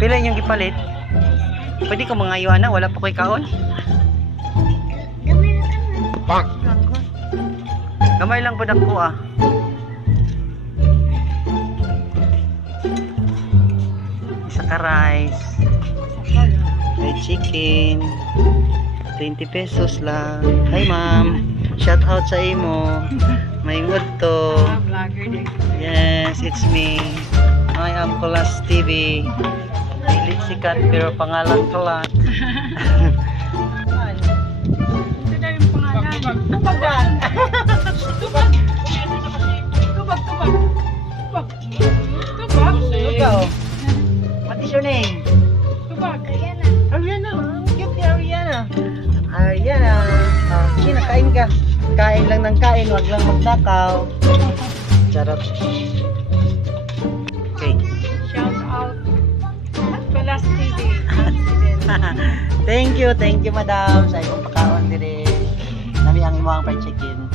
Pila yung gipalit? Pwede ko mga iwana, wala po kay kaon. Pang. Gamay lang po dako ah. Isa ka rice. May chicken. 20 pesos lang. Hi ma'am. Shout out sa imo. May mood to. Vlogger din. Yes, it's me. I am Kulas TV. Hindi sikat pero pangalan Kulas. Ito na yung pangalan. Tubagan. Tubag. Tubag. Tubag. Tubag. Ikaw. What is your name? Tubag. Ariana. Cute ni Ariana. Ariana. Sige, kain ka. Kain lang ng kain, wag lang magdakaw. Charot. Okay. Shout out. Kulas TV. Thank you madam sa imong pagkaon dire. Nami ang imong fried chicken.